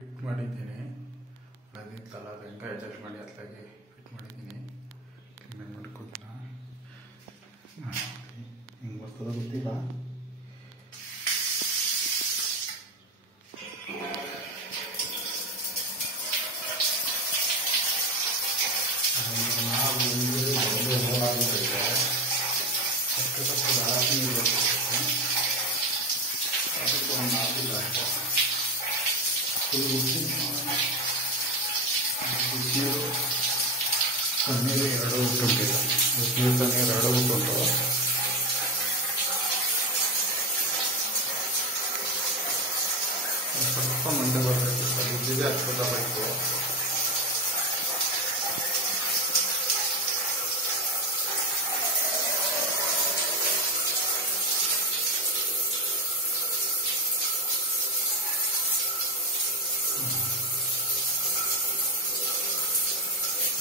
Fit ಮಾಡಿದ್ದೀನಿ. ಅದಿತ್ತಲ್ಲ ಅದೆಂಗ adjust ಮಾಡಿ ಅತ್ಲಾಗಿ fit ಮಾಡಿದ್ದೀನಿ. ಕ್ಲೀನ್ ಮಾಡ್ಕೊತೀನಿ. ಹಿಂಗೆ ಬರ್ತದ ಗೊತ್ತಿಲ್ಲ. ನಾವು ಹೋರಾಗುತ್ತೆ ಅದಕ್ಕೆ ಒಂದು ಆಗಿಲ್ಲ ಫುಲ್ ಬಿಸಿನೀರು ತಣ್ಣೀರು ಎರಡು ಉಂಟುಂಟಿಲ್ಲ. ಬಿಸಿನೀರು ತಣ್ಣೀರು ಎರಡು ಉಂಟು. ಸ್ವಲ್ಪ ಮುಂದೆ ಬರಬೇಕು. ಬಿಸಿಗೆ ಹಚ್ಕೋಬೇಕು.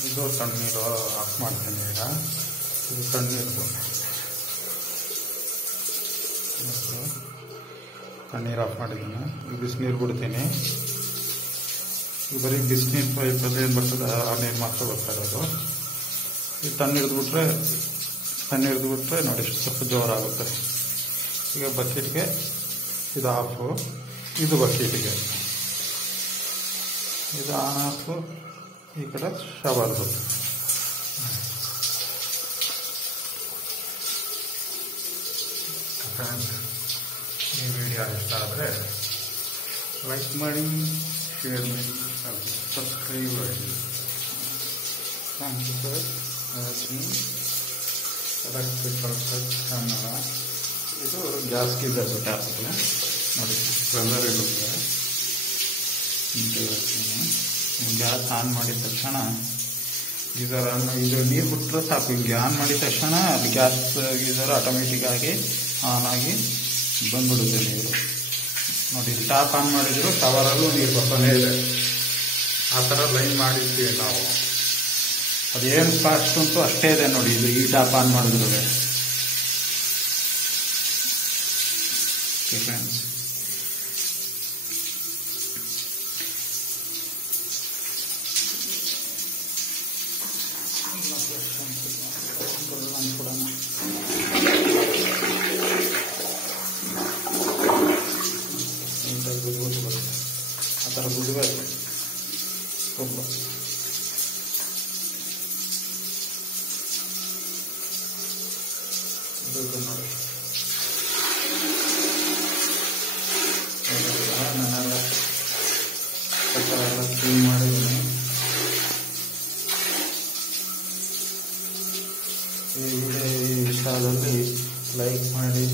ಇದು ತಣ್ಣೀರು ಆಫ್ ಮಾಡ್ತೀನಿ ಈಗ. ಇದು ತಣ್ಣೀರು ಆಫ್ ಮಾಡಿದ್ದೀನಿ. ಈಗ ಬಿಸಿನೀರು ಬಿಡ್ತೀನಿ. ಈಗ ಬರೀ ಬಿಸಿನೀರು ಪೈಪಲ್ಲಿ ಏನು ಬರ್ತದೆ ಆ ನೀರು ಮಾತ್ರ ಬರ್ತಾ ಇರೋದು. ಈಗ ತಣ್ಣೀರ್ದು ಬಿಟ್ಟರೆ ನೋಡಿ ಸ್ವಲ್ಪ ಜೋರಾಗುತ್ತೆ. ಈಗ ಬಕೆಟ್ಗೆ ಇದು ಆಫು, ಇದು ಬಕೆಟ್ಗೆ, ಇದು ಆನ್ ಆಫು. ಈ ಕಡೆ ಶವರ್ದು. ಈ ವಿಡಿಯೋ ಇಷ್ಟ ಆದರೆ ಲೈಕ್ ಮಾಡಿ, ಶೇರ್ ಮಾಡಿ, ಸಬ್ಸ್ಕ್ರೈಬ್ ಮಾಡಿ. Thank you for watching electrical Kannada. ಇದು ಗ್ಯಾಸ್ ಗೀಸರ್ ಟ್ಯಾಪ್ ನೋಡಿ, ಪ್ರೆಷರ್ ಇರುತ್ತೆ. ಗ್ಯಾಸ್ ಆನ್ ಮಾಡಿದ ತಕ್ಷಣ ಗೀಸರ್ ಇದು ನೀರು ಬಿಟ್ಟರೆ ಸಾಕು. ಹಿಂಗೆ ಆನ್ ಮಾಡಿದ ತಕ್ಷಣ ಅಲ್ಲಿ ಗ್ಯಾಸ್ ಗೀಸರ್ ಆಟೋಮೆಟಿಕ್ ಆಗಿ ಆನ್ ಆಗಿ ಬಂದ್ಬಿಡುತ್ತೆ ನೀರು. ನೋಡಿ, ಟ್ಯಾಪ್ ಆನ್ ಮಾಡಿದ್ರು ಶವರಲ್ಲೂ ನೀರು ಬರ್ತಾನೆ ಇದೆ. ಆ ಥರ ಲೈನ್ ಮಾಡಿರ್ತೀವಿ ನಾವು. ಅದೇನು ಕಾಸ್ಟ್ ಉಂಟು ಅಷ್ಟೇ ಇದೆ ನೋಡಿ. ಇದು ಈ ಟ್ಯಾಪ್ ಆನ್ ಮಾಡಿದ್ರು ಫ್ರೆಂಡ್ಸ್. ಆ ಥರ ಬುದ್ಧಿಬೇಕು ತುಂಬ. ನೋಡಿ, ನಾನೆಲ್ಲ ಎಲ್ಲ ಕ್ಲೀನ್ ಮಾಡಿದ್ದೀನಿ. ಈ ವಿಡಿಯೋ ಇಷ್ಟ ಆದಲ್ಲಿ ಲೈಕ್ ಮಾಡಿ,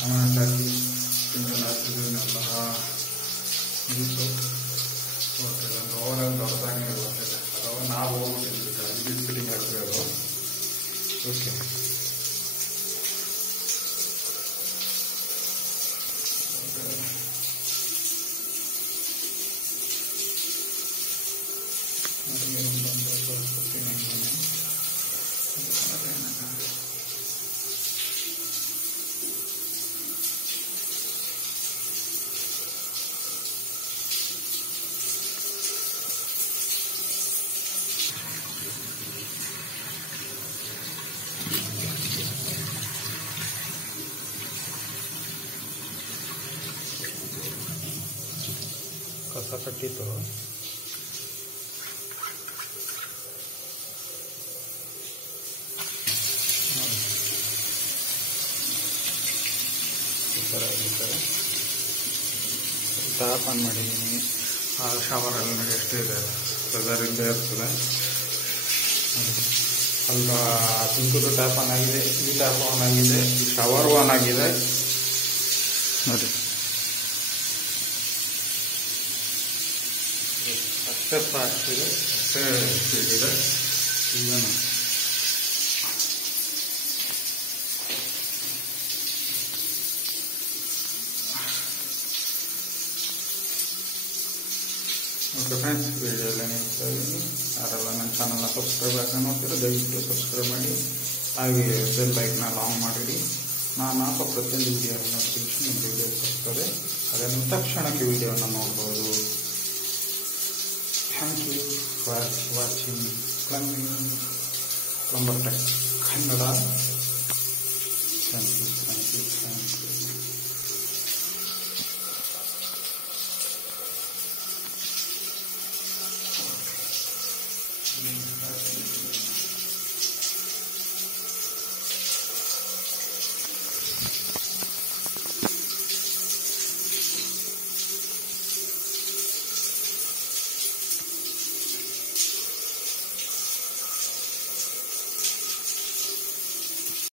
ಕಮೆಂಟ್ ಹಾಕಿ. ಓವರಾಲ್ ದೊಡ್ಡದಾಗಿ ಬರ್ತದೆ. ಅಥವಾ ನಾವು ಹೋಗ್ಬಿಟ್ಟಿದ್ದೀವಿ ಇದು ಫಿಟ್ಟಿಂಗ್ ಹಾಕಿರೋದು. ಓಕೆ, ಕಸ ಕಟ್ಟಿತ್ತು. ಟ್ಯಾಪ್ ಆನ್ ಮಾಡಿದ್ದೀನಿ. ಆ ಶವರಲ್ಲಿ ನೋಡಿ ಎಷ್ಟು ಇದೆ, ಪ್ರೆಷರ್ ಇದ್ದೇ ಇರ್ತದೆ. ಅಲ್ಪ ಸಿಂಕುದು ಟ್ಯಾಪ್ ಆನ್ ಆಗಿದೆ, ಈ ಟ್ಯಾಪ್ ಆನ್ ಆಗಿದೆ, ಈ ಶವರು ಆನ್ ಆಗಿದೆ ನೋಡಿ. ಅಷ್ಟೇ ಫಾಸ್ಟ್ ಇದೆ, ಅಷ್ಟೇ ಸ್ಪೀಡ್ ಇದೆ. ಈಗ ಓಕೆ ಫ್ರೆಂಡ್ಸ್, ವಿಡಿಯೋ ಎಲ್ಲ ನೋಡ್ತಾ ಇದ್ದೀನಿ. ಯಾರೆಲ್ಲ ನನ್ನ ಚಾನಲ್ನ ಸಬ್ಸ್ಕ್ರೈಬ್ ಆಗಿ ನೋಡ್ತೀರೋ ದಯವಿಟ್ಟು ಸಬ್ಸ್ಕ್ರೈಬ್ ಮಾಡಿ, ಹಾಗೆ ಬೆಲ್ ಐಕನ್ನ ಆನ್ ಮಾಡಿಡಿ. ನಾನು ಹಾಕೋ ಪ್ರತಿಯೊಂದು ವಿಡಿಯೋ ನೋಟಿಫಿಕೇಶನ್ ನಿಮ್ಮ ವಿಡಿಯೋಸ್ ಬರ್ತದೆ. ಅದನ್ನು ತಕ್ಷಣಕ್ಕೆ ವಿಡಿಯೋವನ್ನು ನೋಡ್ಬೋದು. Watching plumber tech Kannada. Thank you, thank you, thank you.